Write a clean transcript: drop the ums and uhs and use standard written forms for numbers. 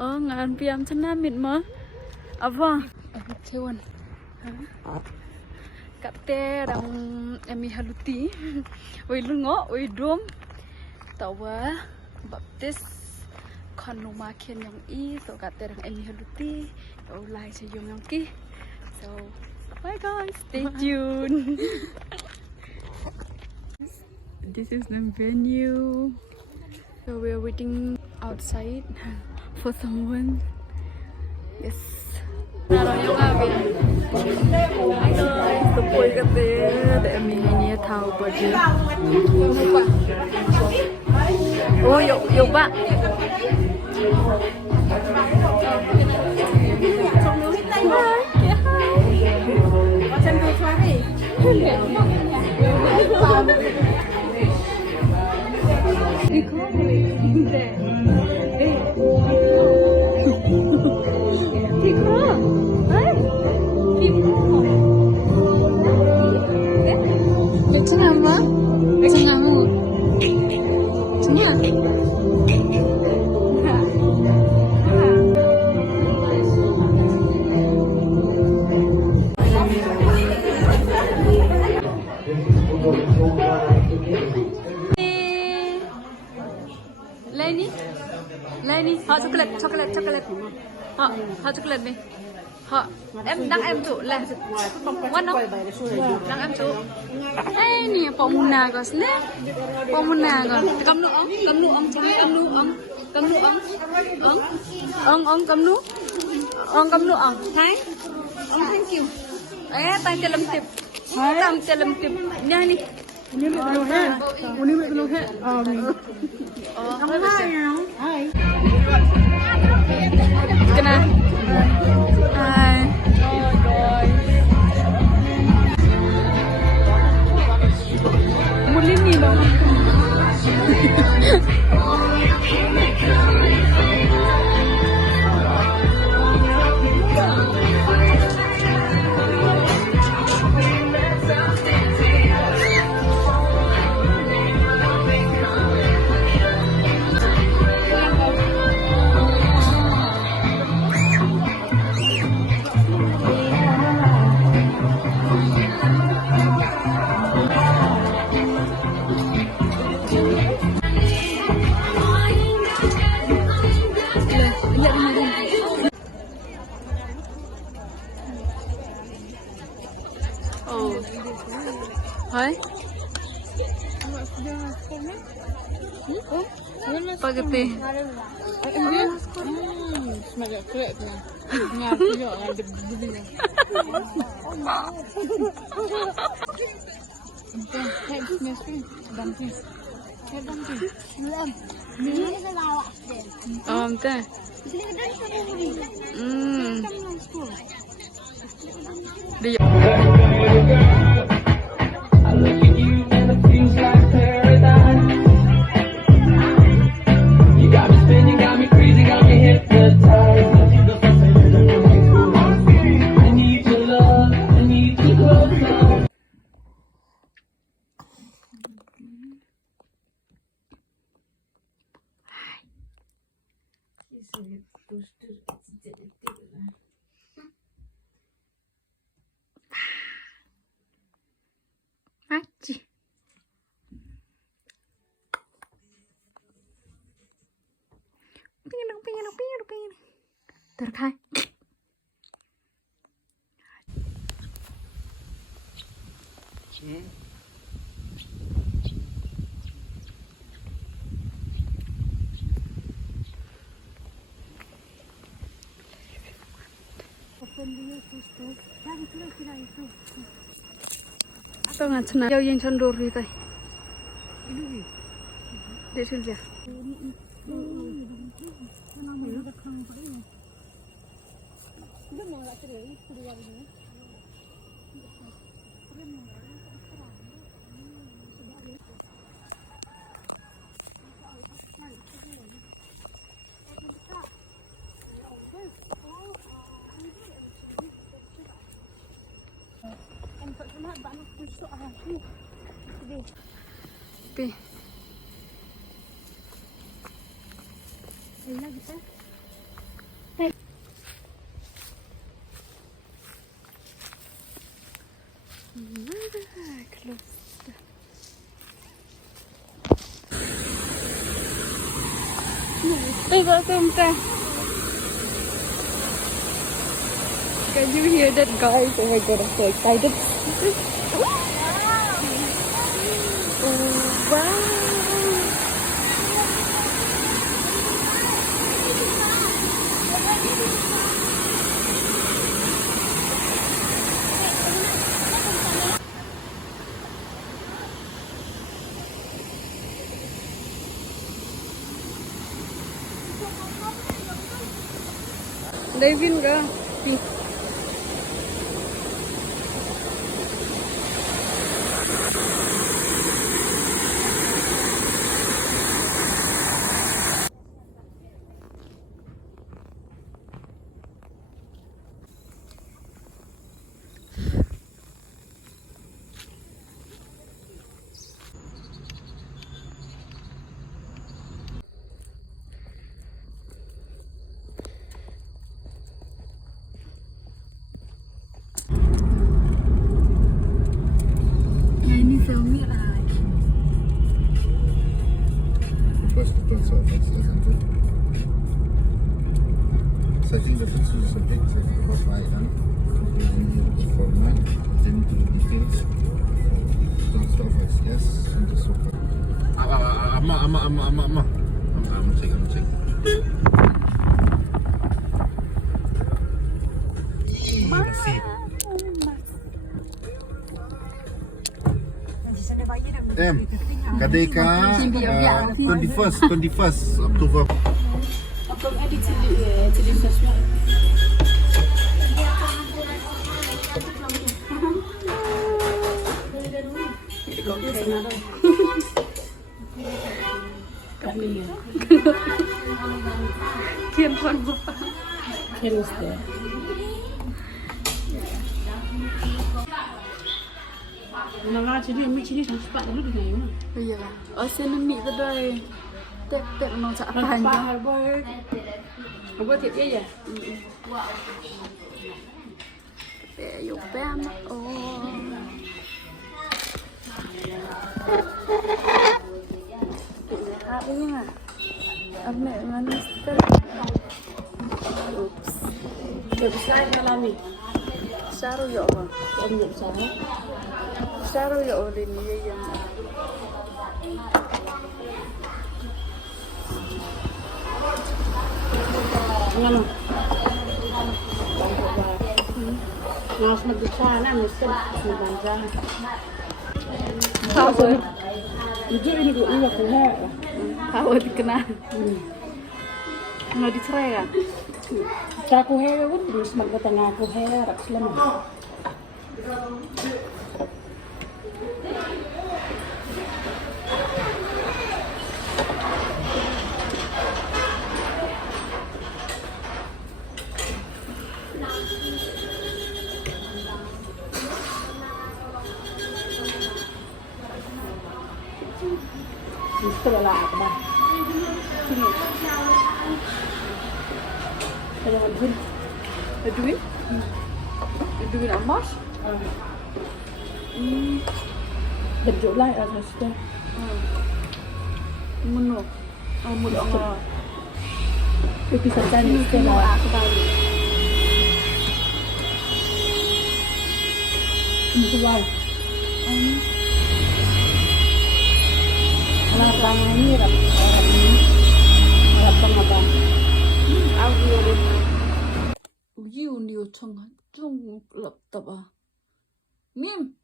Ngan piam chana mit ma. Apa? Cewan. Kate dang emi haluti. Oi lungo, oi dom. Tawa baptis kono makin yang so kate dang emi haluti. Lai sa yung yang ki. So bye guys, stay tuned. This is the venue. So we are waiting outside for someone. Yes. Hi guys, the boy got there. The Emmy near Tao Body. Oh, yo ba. Lenny, họ chocolate. Họ chocolate đi. Họ em chủ là ngon không? Đang em chủ. Ê nè, pomuna gos nè. Pomuna gos. Cầm nụ ông, cầm nụ ông. Thái. Ông thank you. Tăng cho lâm tiệp. Nha đi. Uni belum he. Hai. Kena. Hai. Mulin ni dong. Hai. Spaghetti. Smaga kulit na. Nga puyo nga dibdib na. Hey, mesri, dumpling. Hey, dumpling. Belum. Ini ke lawak deh. Betul. Dia. Maci. Pingin. Terkai. Ito nga sana yaw yan sandor dito. Di silja. Pi. Tengok semua. Can you hear that, guys? Oh my god, I'm so excited. Oh, wow. Devin ka? Ini suami lagi. First, that's good. Setting the fence is a big setting for island. Format, then to the details. Don't stop us, yes, and the sofa. I'm check. Masih. Kadeka 21st October. Abang ada cili sosmed. Kian Tuan Bupa. Kilos deh. Nala cili, ambil cili sampai cepat dulu dengan you. Oh iya lah. Oh, saya nemi kedai. Tep mau cak Nampak panjang. harbour. Harbour tiap dia ya. Yuk pem. Oh. Ini mah. Ambil mana sih? Oops. Besar kalau ni. Saru ya Allah. Ambil besar. Saru ya Allah ini yang. Ngano? Ngas magbisa na, mister. Subanza. Tahu. Itu ini gue iya kuha. Tahu dikenal. Nggak dicerai kan? Aku hewa pun terus magbatang aku hewa rak selama. Mister lah apa dah? Sini. Kalau Edwin, Edwin? Edwin Amas? berjuk lah rasa sudah. Menu. Mulu Allah. Itu saja ni Semua setelah aku tahu. menjual. Anak orang ini rap pengabang. Aku ada. Ujian dia cengah laptop ah. Mim.